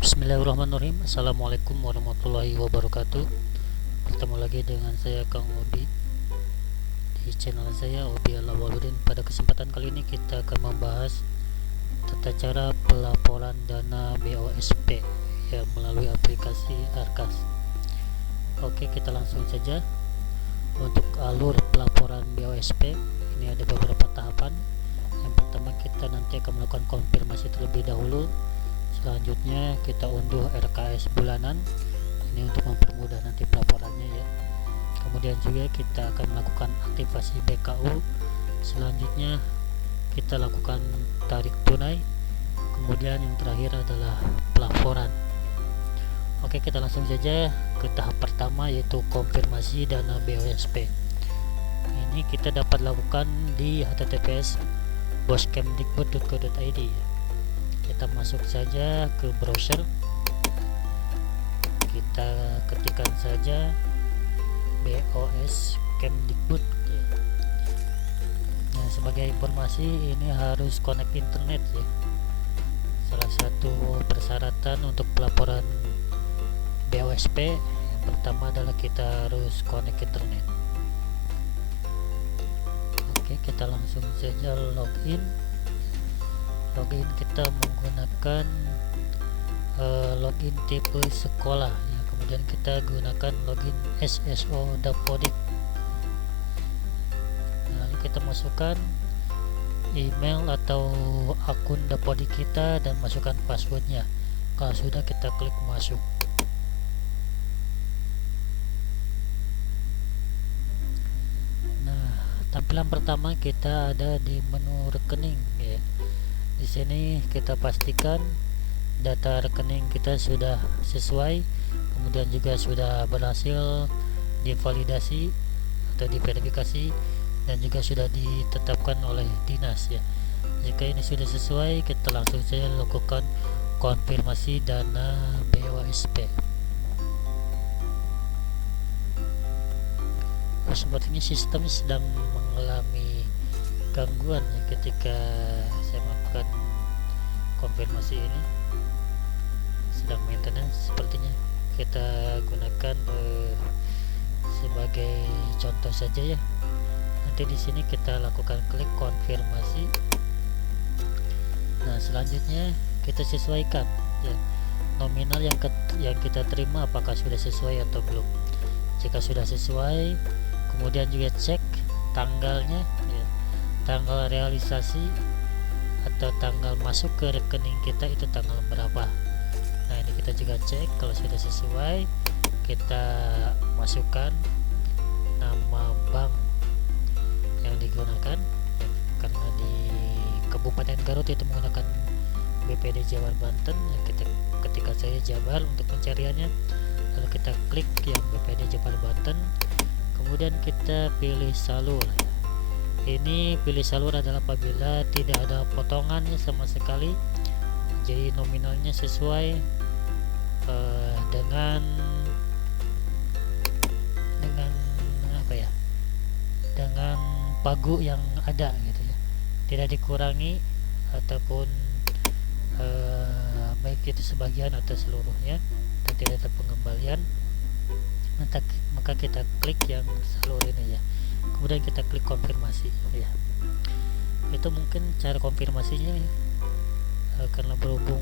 Bismillahirrahmanirrahim. Assalamualaikum warahmatullahi wabarakatuh. Bertemu lagi dengan saya Kang Obi di channel saya Obi Alawaludin. Pada kesempatan kali ini kita akan membahas tata cara pelaporan dana BOSP ya melalui aplikasi Arkas. Oke, kita langsung saja. Untuk alur pelaporan BOSP ini ada beberapa tahapan. Yang pertama, kita nanti akan melakukan konfirmasi terlebih dahulu. Selanjutnya kita unduh RKS bulanan, ini untuk mempermudah nanti pelaporannya ya. Kemudian juga kita akan melakukan aktivasi BKU. Selanjutnya kita lakukan tarik tunai. Kemudian yang terakhir adalah pelaporan. Oke, kita langsung saja ke tahap pertama, yaitu konfirmasi dana BOSP. Ini kita dapat lakukan di https boskemdikbud.go.id. Kita masuk saja ke browser, kita ketikkan saja BOS Kemdikbud ya. Nah, sebagai informasi ini harus connect internet ya. Salah satu persyaratan untuk pelaporan BOSP yang pertama adalah kita harus connect internet. Oke, kita langsung saja login. Kita menggunakan login tipe sekolah ya. Kemudian kita gunakan login SSO Dapodik. Lalu kita masukkan email atau akun Dapodik kita dan masukkan passwordnya. Kalau sudah, kita klik masuk. Nah, tampilan pertama kita ada di menu rekening ya. Di sini kita pastikan data rekening kita sudah sesuai, kemudian juga sudah berhasil divalidasi atau diverifikasi, dan juga sudah ditetapkan oleh dinas ya. Jika ini sudah sesuai, kita langsung saja lakukan konfirmasi dana BOSP. Sepertinya sistem sedang mengalami gangguan ya ketika saya melakukan konfirmasi ini, sedang maintenance sepertinya. Kita gunakan sebagai contoh saja ya. Nanti di sini kita lakukan klik konfirmasi. Nah, selanjutnya kita sesuaikan ya, nominal yang kita terima apakah sudah sesuai atau belum. Jika sudah sesuai, kemudian juga cek tanggalnya ya, tanggal realisasi atau tanggal masuk ke rekening kita itu tanggal berapa. Nah, ini kita juga cek kalau sudah sesuai, kita masukkan nama bank yang digunakan ya, karena di Kabupaten Garut itu menggunakan BPD Jabar Banten ya. Kita ketika saya Jabar untuk pencariannya, lalu kita klik yang BPD Jabar Banten, kemudian kita pilih salur. Ini pilih salur adalah apabila tidak ada potongannya sama sekali, jadi nominalnya sesuai dengan apa ya, dengan pagu yang ada gitu ya, tidak dikurangi ataupun baik itu sebagian atau seluruhnya, dan tidak ada pengembalian. Maka kita klik yang salur ini ya, kemudian kita klik konfirmasi ya. Itu mungkin cara konfirmasinya ya. Karena berhubung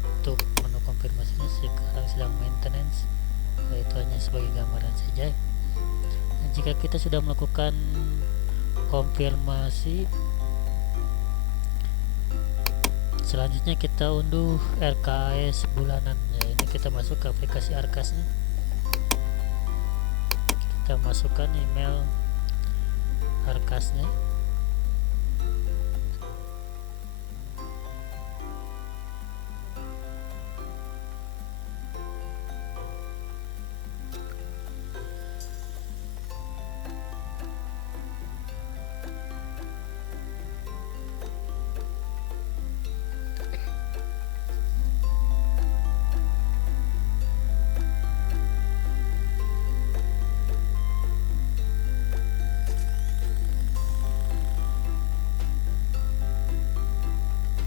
untuk menu konfirmasinya sekarang sedang maintenance, itu hanya sebagai gambaran saja. Nah, jika kita sudah melakukan konfirmasi, selanjutnya kita unduh RKS bulanan ya. Ini kita masuk ke aplikasi Arkasnya, kita masukkan email Arkasnya.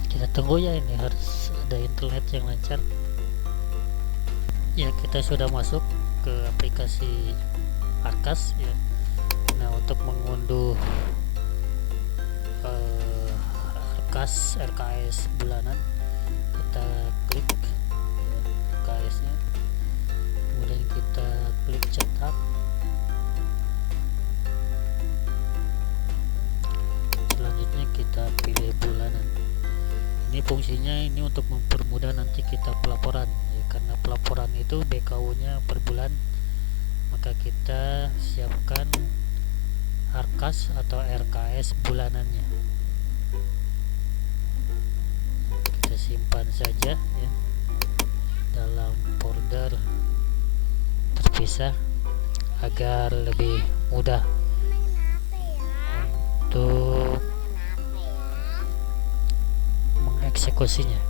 Kita tunggu ya, ini harus ada internet yang lancar. Ya, kita sudah masuk ke aplikasi Arkas ya. Nah, untuk mengunduh RKS bulanan, kita klik ya, RKS nya, kemudian kita klik cetak. Selanjutnya kita pilih bulanan. Ini fungsinya ini untuk mempermudah nanti kita pelaporan ya, karena pelaporan itu BKU nya per bulan, maka kita siapkan Arkas atau RKS bulanannya. Kita simpan saja ya dalam folder terpisah agar lebih mudah untuk mengeksekusinya.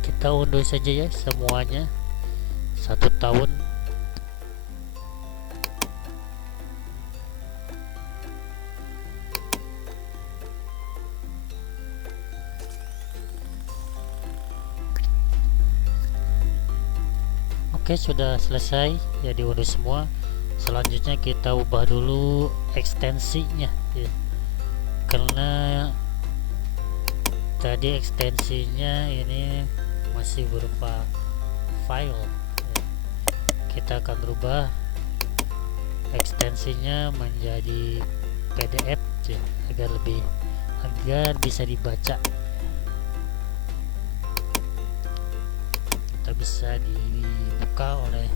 Kita unduh saja ya semuanya 1 tahun. Oke, sudah selesai ya, diunduh semua. Selanjutnya kita ubah dulu ekstensinya ya, karena tadi ekstensinya ini masih berupa file ya. Kita akan rubah ekstensinya menjadi PDF ya, agar bisa dibaca. Kita bisa dibuka oleh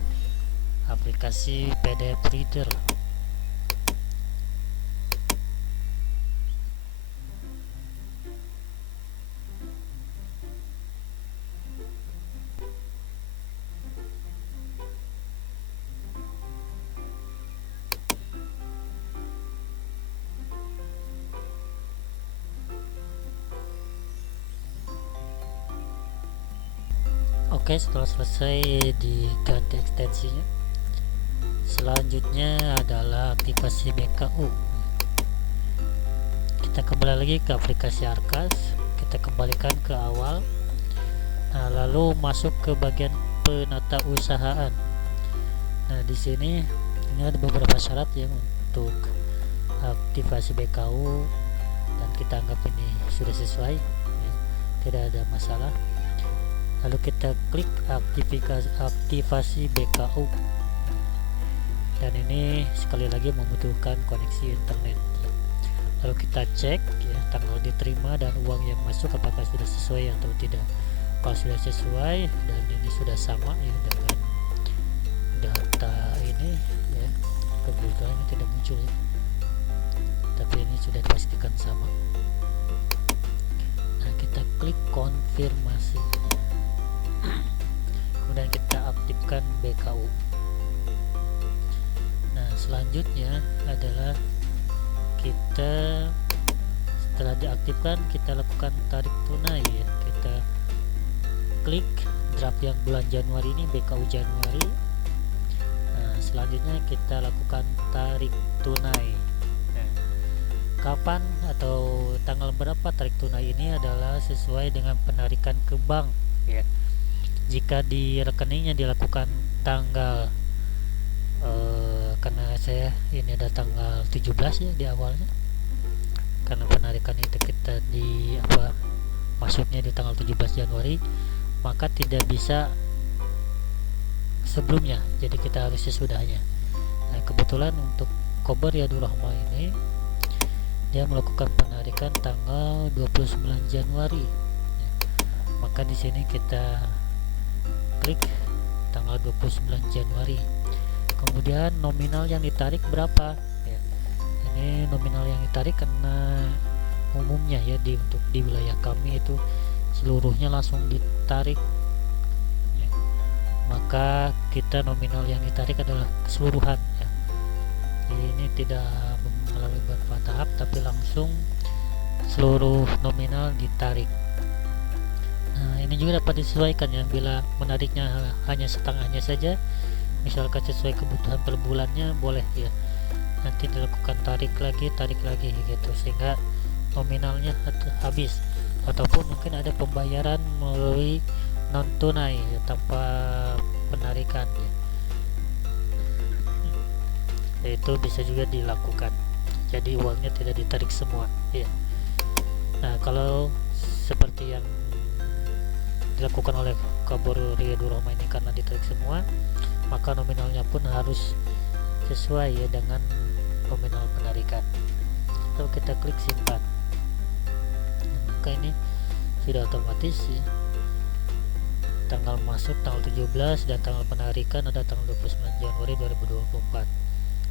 aplikasi PDF Reader. Oke, setelah selesai diganti ekstensinya, selanjutnya adalah aktivasi BKU. Kita kembali lagi ke aplikasi Arkas, kita kembalikan ke awal. Nah, lalu masuk ke bagian penata usahaan. Nah, di sini ini ada beberapa syarat ya untuk aktivasi BKU, dan kita anggap ini sudah sesuai ya, tidak ada masalah. Lalu kita klik aktivasi BKU, dan ini sekali lagi membutuhkan koneksi internet. Lalu kita cek ya, tanggal diterima dan uang yang masuk apakah sudah sesuai atau tidak. Kalau sudah sesuai dan ini sudah sama ya dengan data ini ya, kebetulan ini tidak muncul ya, tapi ini sudah dipastikan sama. Nah, kita klik konfirmasi, kemudian kita aktifkan BKU. Nah, selanjutnya adalah kita setelah diaktifkan kita lakukan tarik tunai ya. Kita klik draft yang bulan Januari ini, BKU Januari. Nah, selanjutnya kita lakukan tarik tunai. Nah, kapan atau tanggal berapa tarik tunai ini adalah sesuai dengan penarikan ke bank ya. Jika di rekeningnya dilakukan tanggal karena saya ini ada tanggal 17 ya di awalnya, karena penarikan itu kita masuknya di tanggal 17 Januari, maka tidak bisa sebelumnya, jadi kita harus sesudahnya. Nah, kebetulan untuk Kobar Yadul Rahma ini dia melakukan penarikan tanggal 29 Januari ya. Maka di sini kita klik tanggal 29 Januari. Kemudian nominal yang ditarik berapa ya. Ini nominal yang ditarik karena umumnya ya untuk di wilayah kami itu seluruhnya langsung ditarik maka kita nominal yang ditarik adalah keseluruhan ya. Jadi ini tidak melalui beberapa tahap tapi langsung seluruh nominal ditarik. Nah, ini juga dapat disesuaikan ya, bila menariknya hanya setengahnya saja, misalkan sesuai kebutuhan per bulannya, boleh ya nanti dilakukan tarik lagi gitu, sehingga nominalnya habis. Ataupun mungkin ada pembayaran melalui non tunai ya, tanpa penarikan ya. Itu bisa juga dilakukan, jadi uangnya tidak ditarik semua ya. Nah, kalau seperti yang dilakukan oleh Kabur Riyadu Rahma ini karena ditarik semua, maka nominalnya pun harus sesuai ya dengan nominal penarikan. Lalu kita klik simpan. Nah, maka ini sudah otomatis ya. Tanggal masuk tanggal 17 dan tanggal penarikan ada tanggal 29 Januari 2024.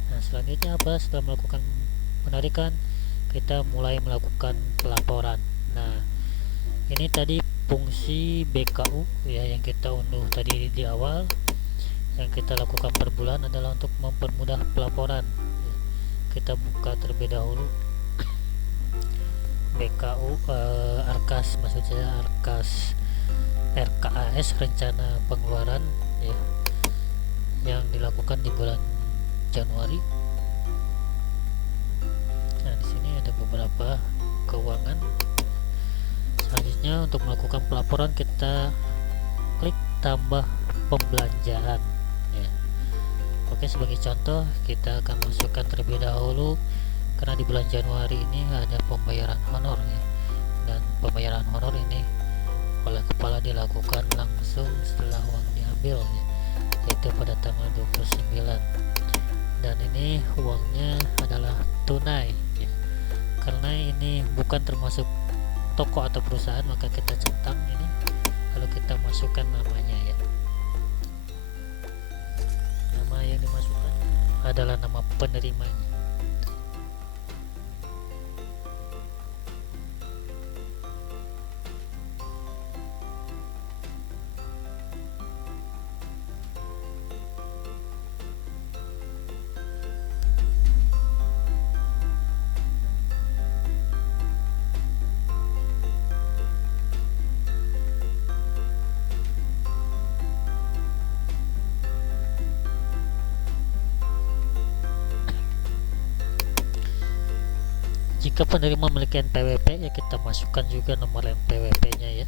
Nah, selanjutnya apa? Setelah melakukan penarikan, kita mulai melakukan pelaporan. Nah, ini tadi fungsi BKU ya yang kita unduh tadi di awal. Yang kita lakukan per bulan adalah untuk mempermudah pelaporan. Kita buka terlebih dahulu BKU Arkas, maksud saya Arkas RKAS, rencana pengeluaran ya, yang dilakukan di bulan Januari. Nah, di sini ada beberapa keuangan. Selanjutnya untuk melakukan pelaporan kita klik tambah pembelanjaan ya. Oke, sebagai contoh kita akan masukkan terlebih dahulu, karena di bulan Januari ini ada pembayaran honor ya, dan pembayaran honor ini oleh kepala dilakukan langsung setelah uang diambil ya, yaitu pada tanggal 29. Dan ini uangnya adalah tunai ya. Karena ini bukan termasuk toko atau perusahaan, maka kita centang ini, lalu kita masukkan namanya ya. Nama yang dimasukkan adalah nama penerimanya. Jika penerima memiliki NPWP ya, kita masukkan juga nomor NPWP nya ya.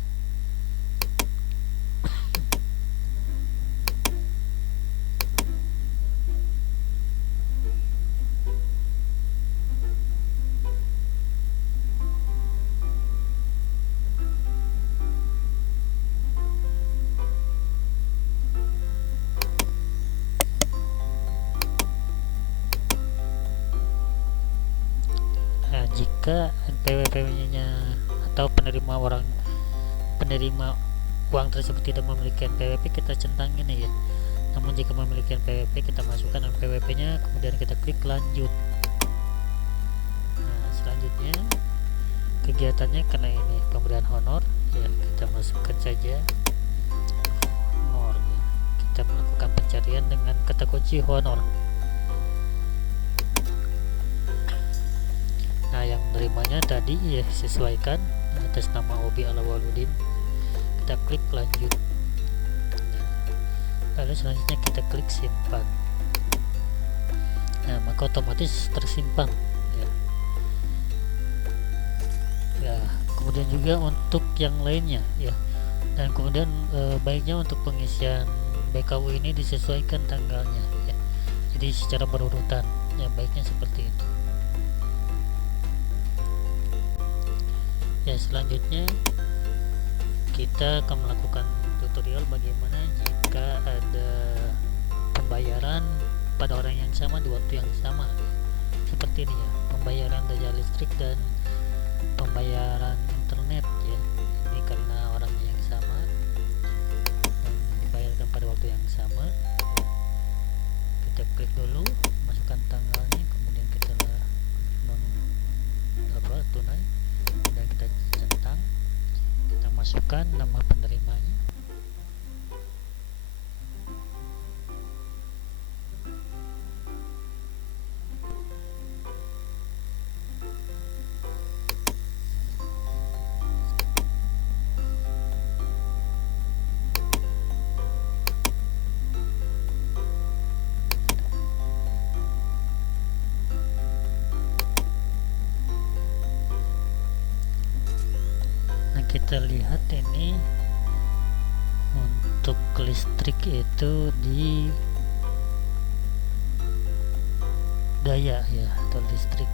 Jika NPWP-nya atau penerima uang tersebut tidak memiliki NPWP, kita centang ini ya. Namun jika memiliki NPWP, kita masukkan NPWP-nya, kemudian kita klik lanjut. Nah, selanjutnya kegiatannya, karena ini pemberian honor ya, kita masukkan saja honor ya. Kita melakukan pencarian dengan kata kunci honor. Nah, yang menerimanya tadi ya sesuaikan atas nama Obi Alawaludin. Kita klik lanjut. Lalu selanjutnya kita klik simpan. Nah, maka otomatis tersimpan ya. Ya, kemudian juga untuk yang lainnya ya. Dan kemudian baiknya untuk pengisian BKU ini disesuaikan tanggalnya ya. Jadi secara berurutan ya, baiknya seperti itu. Ya, selanjutnya kita akan melakukan tutorial bagaimana jika ada pembayaran pada orang yang sama di waktu yang sama, seperti ini ya, pembayaran daya listrik dan pembayaran internet ya. Ini karena orangnya yang sama dan dibayarkan pada waktu yang sama ya. Kita klik dulu, masukkan tanggalnya, kemudian kita tunai, dan kita centang, kita masukkan nama penerimanya. kita lihat ini untuk listrik itu di daya ya, atau listrik.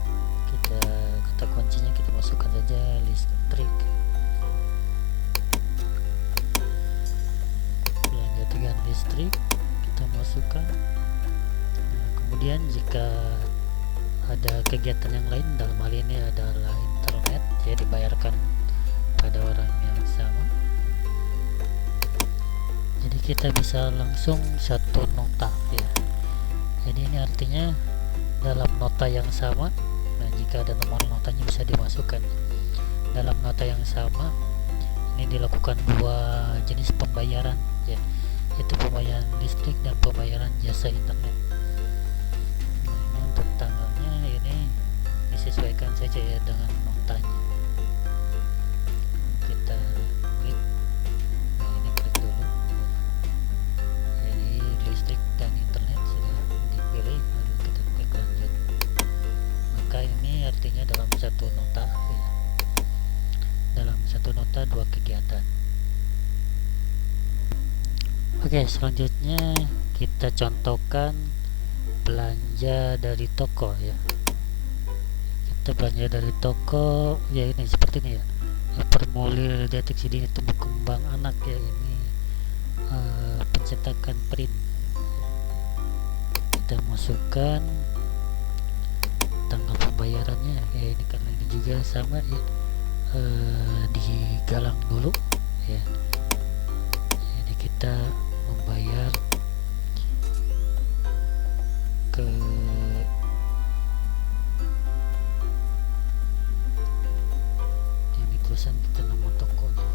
Kita kata kuncinya kita masukkan saja listrik. Belanja dengan listrik kita masukkan. Nah, kemudian jika ada kegiatan yang lain, dalam hal ini adalah internet, ya dibayarkan pada orang yang sama. Jadi kita bisa langsung satu nota ya. Jadi ini artinya dalam nota yang sama. Nah, jika ada nomor notanya bisa dimasukkan dalam nota yang sama. Ini dilakukan dua jenis pembayaran ya, yaitu pembayaran listrik dan pembayaran jasa internet. Nah, ini untuk tanggalnya ini disesuaikan saja ya dengan notanya. Kita klik. Nah, ini klik dulu. Jadi listrik dan internet sudah dipilih, lalu kita klik lanjut. Maka ini artinya dalam satu nota ya. Dalam satu nota dua kegiatan. Oke, selanjutnya kita contohkan belanja dari toko ya. Kita belanja dari toko ya, ini seperti ini ya. Formulir deteksi dini tumbuh kembang anak ya, ini pencetakan print. Kita masukkan tanggal pembayarannya ya, ini karena ini juga sama ya. Digalang dulu ya. Jadi kita membayar ke yang ditulisan kita nama tokonya.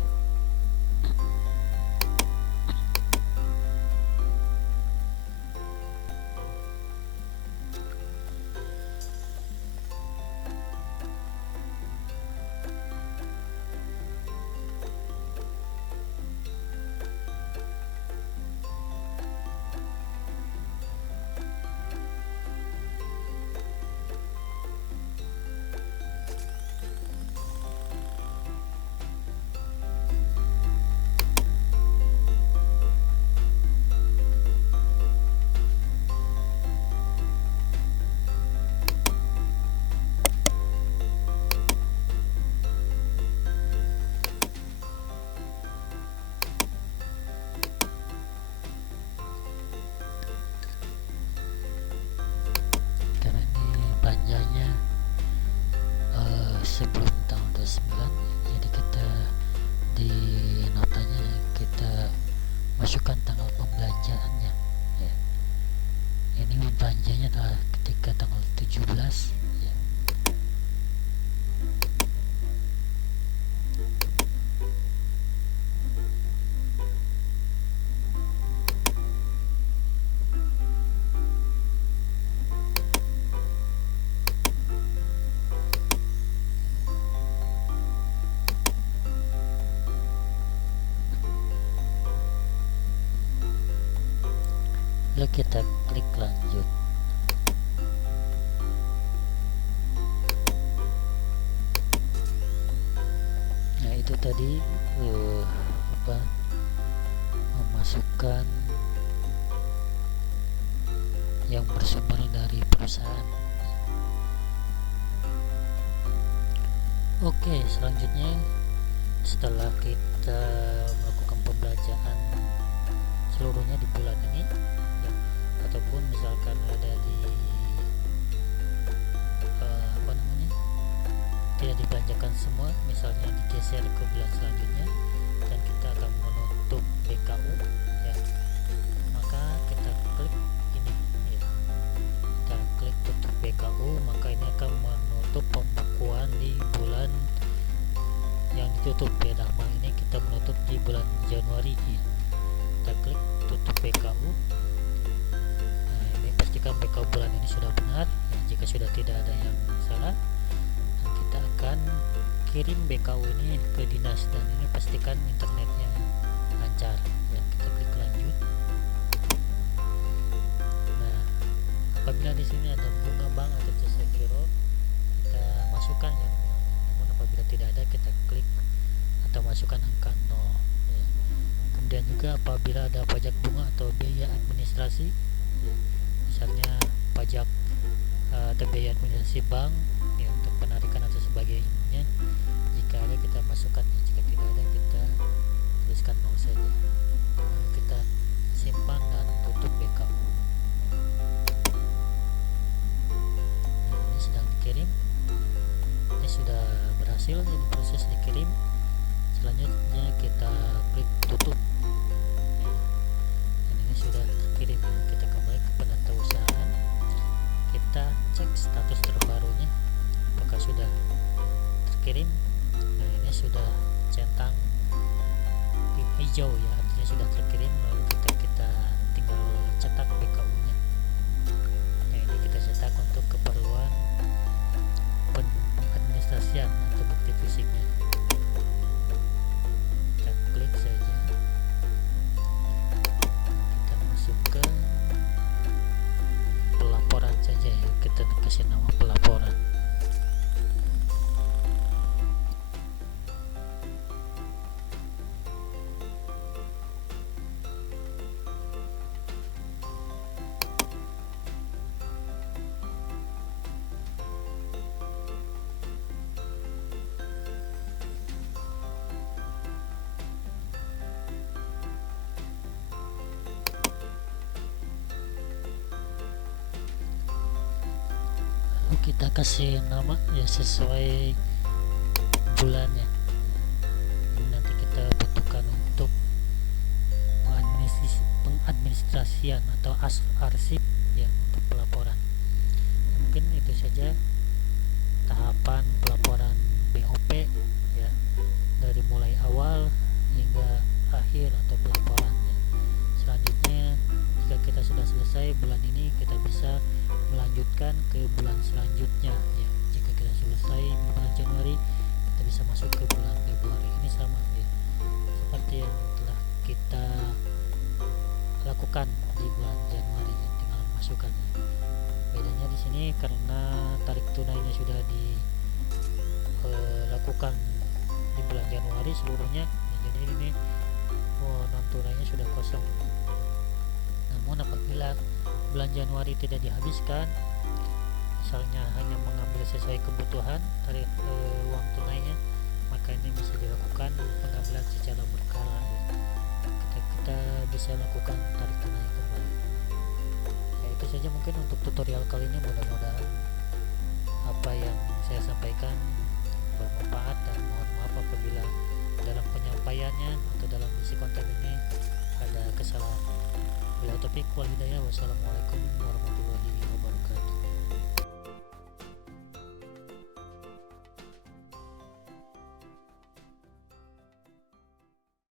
Sebelum tanggal 29, jadi kita di notanya kita masukkan tanggal pembelanjaannya ya. Ini belanjanya adalah ketika tanggal 17 ya. Lalu kita klik lanjut. Nah, itu tadi memasukkan yang bersumber dari perusahaan. Oke, selanjutnya setelah kita melakukan pembelanjaan seluruhnya di bulan ini ya, ataupun misalkan ada di tidak dibelanjakan semua, misalnya digeser ke bulan selanjutnya dan kita akan menutup BKU ya, maka kita klik ini ya, kita klik tutup BKU, maka ini akan menutup pembukuan di bulan yang ditutup ya. Dalam hal ini kita menutup di bulan Januari ya. Kita klik tutup BKU. Nah, ini pastikan BKU bulan ini sudah benar ya. Jika sudah tidak ada yang salah, kita akan kirim BKU ini ke dinas, dan ini pastikan internetnya lancar ya. Kita klik lanjut. Nah, apabila di sini ada bunga bank atau jasa giro, kita masukkan ya. Namun apabila tidak ada, kita klik atau masukkan angka 0 ya. Kemudian juga apabila ada pajak bunga atau biaya administrasi ya, misalnya pajak atau biaya administrasi bank ya, untuk penarikan atau sebagainya, jika ada kita masukkan ya, jika tidak ada kita tuliskan 0 saja. Lalu kita simpan dan tutup backup. Nah, ini sedang dikirim, ini sudah berhasil, ini proses dikirim. Selanjutnya kita klik tutup ya. Dan ini sudah terkirim ya. Kita kembali ke penata usahaan, kita cek status terbarunya apakah sudah terkirim. Nah, ini sudah centang di hijau ya, artinya sudah terkirim. Lalu kita tinggal cetak BKU-nya. Nah, ini kita cetak untuk keperluan pengadministrasian atau bukti fisiknya. Kita klik saja, kita masuk ke pelaporan saja ya, kita kasih nama pelaporan. Kita kasih nama ya sesuai bulannya. Ini nanti kita butuhkan untuk pengadministrasian atau arsip ya untuk pelaporan. Mungkin itu saja tahapan pelaporan BOP ya, dari mulai awal hingga akhir atau pelaporan ya. Selanjutnya jika kita sudah selesai bulan ini, kita bisa melanjutkan ke bulan selanjutnya ya. Jika kita selesai bulan Januari, kita bisa masuk ke bulan Februari. Ini sama ya, seperti yang telah kita lakukan di bulan Januari ya, tinggal masukkan ya. Bedanya di sini karena tarik tunainya sudah dilakukan di bulan Januari seluruhnya ya, jadi ini non tunainya sudah kosong. Namun apabila bulan Januari tidak dihabiskan, misalnya hanya mengambil sesuai kebutuhan tarik uang tunainya, maka ini bisa dilakukan pengambilan secara berkala ya. Kita bisa lakukan tarik tunai kembali ya. Itu saja mungkin untuk tutorial kali ini. Mudah-mudahan apa yang saya sampaikan bermanfaat, dan mohon maaf apabila dalam penyampaiannya atau dalam isi konten ini ada kesalahan. Bila taufiq wal hidayah, wassalamualaikum warahmatullahi